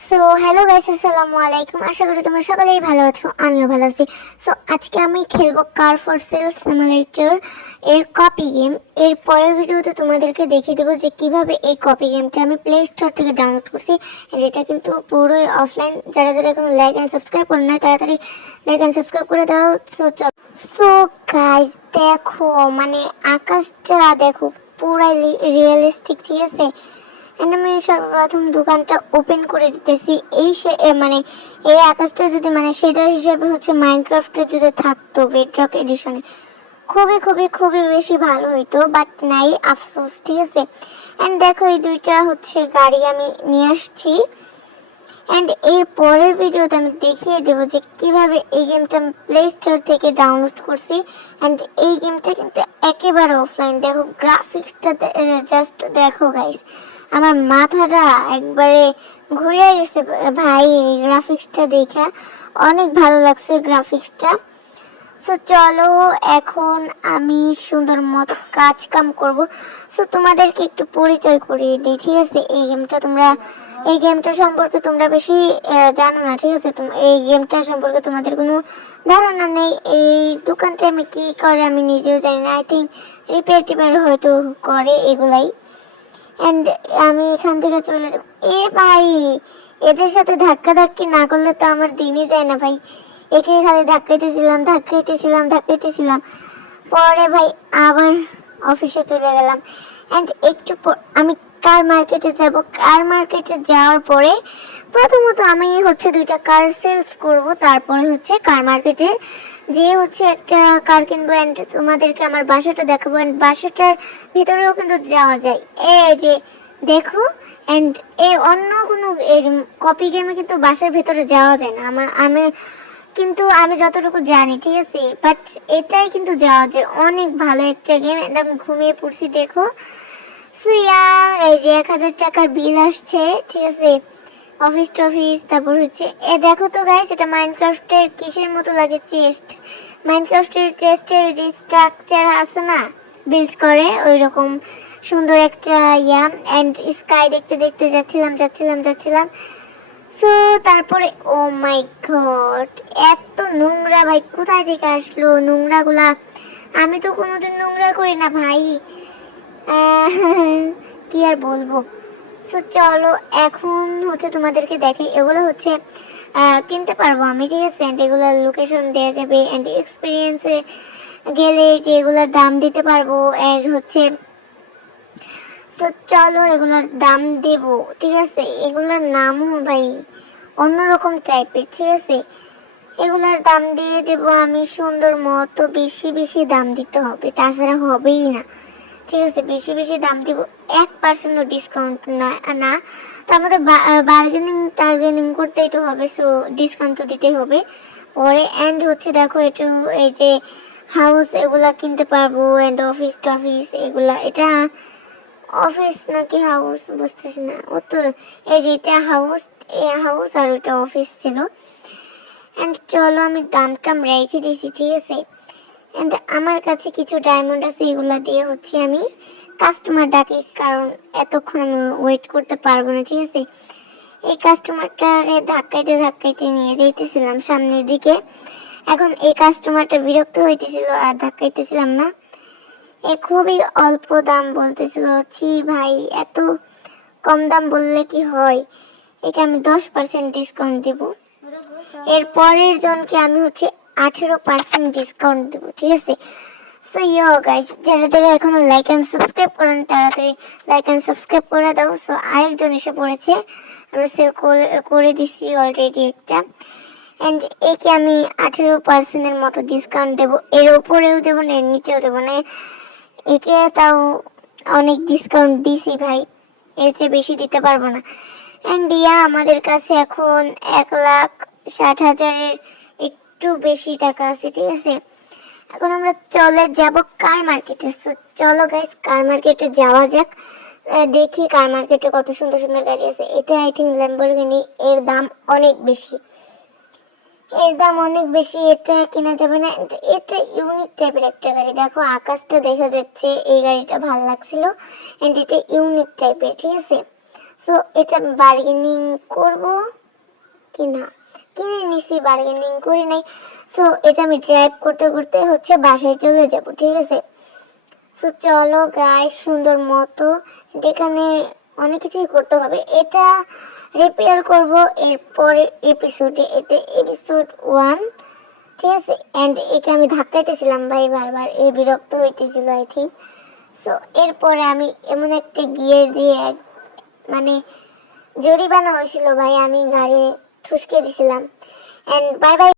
So hello guys, আসসালামু আলাইকুম। আশা করি তোমরা সকলেই ভালো আছো, আমিও ভালো আছি। সো আজকে আমি খেলবো কার ফর সেল সিমুলেটর এর কপি গেম। এর পরের ভিডিওতে তোমাদেরকে দেখিয়ে দেবো যে কিভাবে এই কপি গেমটা আমি প্লে স্টোর থেকে ডাউনলোড করছি। এটা কিন্তু পুরোই অফলাইন। যারা যারা এখন লাইক অ্যান্ড সাবস্ক্রাইব করে নাই তাড়াতাড়ি লাইক অ্যান্ড সাবস্ক্রাইব করে দাও। সো গাইস দেখো, মানে আকাশটা দেখো, পুরাই রিয়েলিস্টিক, ঠিক আছে। আমি সর্বপ্রথম দোকানটা ওপেন করে দিতেছি। মানে এই আকাশটা যদি মানে সেটার হিসাবে হচ্ছে মাইনক্রাফটে যদি থাকতো বেডরক এডিশনে, খুবই খুবই খুবই বেশি ভালো হইতো, বাট নাই, আফসোস, ঠিক আছে। অ্যান্ড দেখো, এই দুইটা হচ্ছে গাড়ি আমি নিয়ে আসছি। অ্যান্ড এর পরের ভিডিওতে আমি দেখিয়ে দেবো যে কিভাবে এই গেমটা আমি প্লে স্টোর থেকে ডাউনলোড করছি। অ্যান্ড এই গেমটা কিন্তু একেবারে অফলাইন। দেখো গ্রাফিক্সটা, জাস্ট দেখো গাইস, আমার মাথাটা একবারে ঘুরে গেছে ভাই এই গ্রাফিক্সটা দেখা। অনেক ভালো লাগছে গ্রাফিক্সটা। সো চলো এখন আমি সুন্দর মতো কাজ কাম করবো। সো তোমাদেরকে একটু পরিচয় করিয়ে দিই, ঠিক আছে। এই গেমটা সম্পর্কে তোমরা বেশি জানো না, ঠিক আছে। এই গেমটা সম্পর্কে তোমাদের কোনো ধারণা নেই। এই দোকানটা আমি কি করে আমি নিজেও জানি না। আই থিঙ্ক রিপেয়ার টিপেয়ার হয়তো করে এগুলাই। এন্ড আমি এখান থেকে চলে যাব। ভাই, এদের সাথে ধাক্কা ধাক্কি না করলে তো আমার দিনই যায় না ভাই। একে খালি ধাক্কাইতেছিলাম। পরে ভাই আবার অফিসে চলে গেলাম। এন্ড একটু আমি কার মার্কেটে যাব। কার মার্কেটে যাওয়ার পরে প্রথমত আমি হচ্ছে দুইটা কার সেলস করব, তারপরে হচ্ছে কার মার্কেটে যে হচ্ছে একটা কার কিনবো। এন্ড তোমাদেরকে আমার বাসাটা দেখাবো। এন্ড বাসাটার ভিতরেও কিন্তু যাওয়া যায়, এই যে দেখো। এন্ড অন্য কোনো কপি গেমে কিন্তু বাসার ভিতরে যাওয়া যায় না। আমি যতটুকু জানি, ঠিক আছে, বাট এটাই কিন্তু যাওয়া যায়। অনেক ভালো একটা গেম। এন্ড আমি ঘুমিয়ে পড়ছি, দেখো। সুইয়া, এই যে 1000 টাকার বিল আসছে, ঠিক আছে। অফিস টফিস, তারপর হচ্ছে দেখো তো গাইস, এটা মাইনক্রাফটের কিসের মতো লাগে, চেস্ট। মাইনক্রাফটের চেস্টের যে স্ট্রাকচার আছে না, বিল্ড করে ওই রকম সুন্দর একটা এন্ড স্কাই দেখতে দেখতে যাচ্ছিলাম। সো তারপরে ও মাই গড, এত নোংরা ভাই, কোথায় থেকে আসলো নোংরাগুলা? আমি তো কোনোদিন নোংরা করি না ভাই। কি আর বলবো। সো চলো এখন হচ্ছে তোমাদেরকে দেখাই। এগুলো হচ্ছে কিনতে পারবো আমি, ঠিক আছে। অ্যান্ড এগুলোর লোকেশন দেওয়া যাবে। অ্যান্ড এক্সপিরিয়েন্সে গেলে যে এগুলোর দাম দিতে পারবো। অ্যান্ড হচ্ছে সো চলো এগুলোর দাম দেব, ঠিক আছে। এগুলোর নামও ভাই অন্যরকম টাইপের, ঠিক আছে। এগুলোর দাম দিয়ে দেব আমি সুন্দর মতো। বেশি বেশি দাম দিতে হবে, তাছাড়া হবেই না, ঠিক আছে। বেশি বেশি দাম দিব, 1%ও ডিসকাউন্ট না। তার মধ্যে টার্গেনিং করতেই তো হবে। সো ডিসকাউন্ট তো দিতেই হবে পরে। অ্যান্ড হচ্ছে দেখো, একটু এই যে হাউস এগুলা কিনতে পারবো। অ্যান্ড অফিস টফিস এগুলা, এটা অফিস নাকি হাউস বুঝতেছি না। ও তো এই যে এটা হাউস আর ওটা অফিস ছিল। অ্যান্ড চলো আমি দাম টাম রেখে দিয়েছি, ঠিক আছে। অ্যান্ড আমার কাছে কিছু ডায়মন্ড আছে, এগুলা দিয়ে হচ্ছে আমি কাস্টমার ডাকি, কারণ এতক্ষণ আমি ওয়েট করতে পারবো না, ঠিক আছে। এই কাস্টমারটারে ধাক্কাইতে নিয়ে যেতেছিলাম সামনের দিকে। এখন এই কাস্টমারটা বিরক্ত হইতেছিল আর ধাক্কাইতেছিলাম না। খুবই অল্প দাম বলতেছিল। ছি ভাই, এত কম দাম বললে কি হয়? একে আমি 10% ডিসকাউন্ট দিব। এর পরের জনকে আমি হচ্ছে 18% ডিসকাউন্ট দেবো, ঠিক আছে। সো গাইস, যারা যারা এখনো লাইক অ্যান্ড সাবস্ক্রাইব করেন তাড়াতাড়ি লাইক অ্যান্ড সাবস্ক্রাইব করে দাও। সো আরেকজন এসে পড়েছে, আমরা সেল করে দিচ্ছি অলরেডি একটা। অ্যান্ড একে আমি 18%-এর মতো ডিসকাউন্ট দেবো। এর উপরেও দেবো না, এর নিচেও দেবো না। একে তাও অনেক ডিসকাউন্ট দিছি ভাই, এর চেয়ে বেশি দিতে পারবো না। অ্যান্ড আমাদের কাছে এখন 1,60,000-এর একটু বেশি টাকা আছে, ঠিক আছে। এখন আমরা চলে যাব কার মার্কেটে। চলো গাইস, কার মার্কেটে যাওয়া যাক। দেখি কার মার্কেটে কত সুন্দর সুন্দর গাড়ি আছে। এটা আই থিঙ্ক ল্যাম্বরগিনি। এর দাম অনেক বেশি, এটা কেনা যাবে না। এটা ইউনিক টাইপের একটা গাড়ি, দেখো আকাশটা দেখা যাচ্ছে, এই গাড়িটা ভালো লাগছিল। এন্ড এটা ইউনিক টাইপের, ঠিক আছে। সো এটা বার্গেনিং করব। কি না, কিনে নিছি, বার্গেনিং করি নাই। সো এটা আমি ড্রাইভ করতে করতে হচ্ছে বাসায় চলে যাব, ঠিক আছে। সো চলো গাইস, সুন্দর মতো এখানে অনেক কিছুই করতে হবে। এটা রিপেয়ার করব এরপরে এপিসোডে, এটা এপিসোড 1, ঠিক আছে। অ্যান্ড একে আমি ধাক্কাইতেছিলাম ভাই বারবার, বিরক্ত হইতেছিল আই থিঙ্ক। সো এরপরে আমি এমন একটা গিয়ার দিয়ে মানে জরিমানা হয়েছিল ভাই, আমি গাড়ি ঠুসকে দিছিলাম। And bye bye.